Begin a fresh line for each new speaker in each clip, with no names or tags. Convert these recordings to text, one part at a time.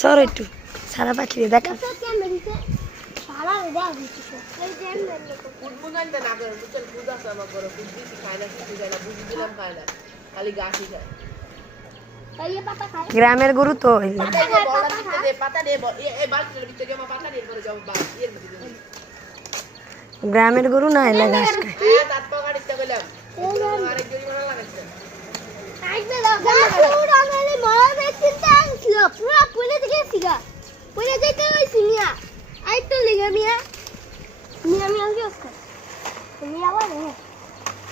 সর একটু। সারা পাখি দেখা।
বুঝ আছে আমার ঘরে খায় না বুঝি দিলাম খায়। মধ্যে দিও
গ্রামের গরু না এলে ঘাস খায়
হ্যাঁ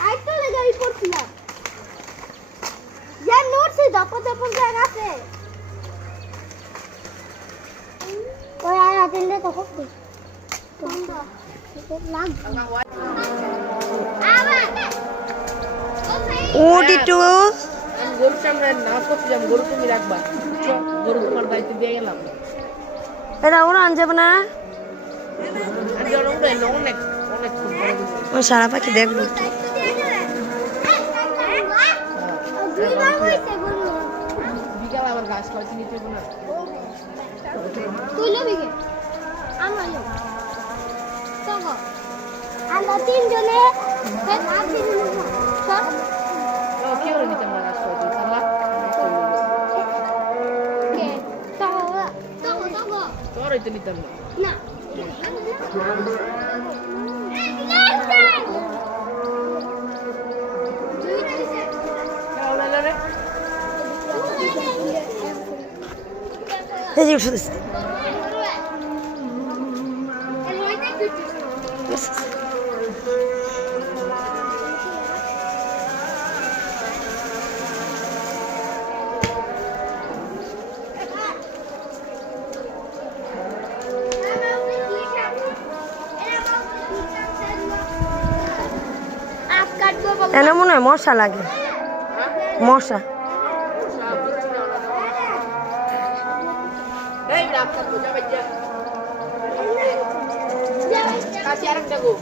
তাত পা গাড়িতে গেলাম আরেক জরিমানা লাগাইছে
ওই আর আতেনটা তো খুব লাগ
উডি টু
গরুর সামনে না করছিলাম গরু তুমি রাখবা গরু তোমার দায়িত্ব দিয়ে গেলাম
এটা ওরা আন না? ওই সারা পাখি দেখব
না
আমরা তিনজনে
ও, করে নিতাম না।
Hadi görüşürüz. Görüşürüz.
এনে মনে হয় মশা লাগে মশা
এই রাত থাকব, যাবে যা। কাছে আরেকটা গো।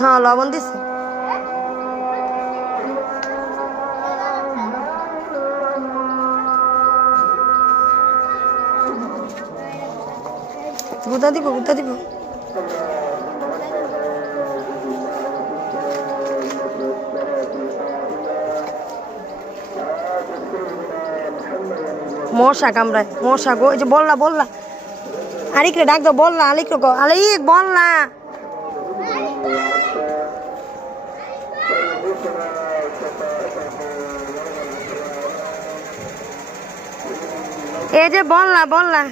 হ্যাঁ
লবণ দিছে। গুতা দিব গুতা দিব। মশা কামড়ায়, মশা গো, এই যে বললা বললা। আলিকরে ডাক বললা আলিক গো আলিক, বললা। এই যে বললা বললা।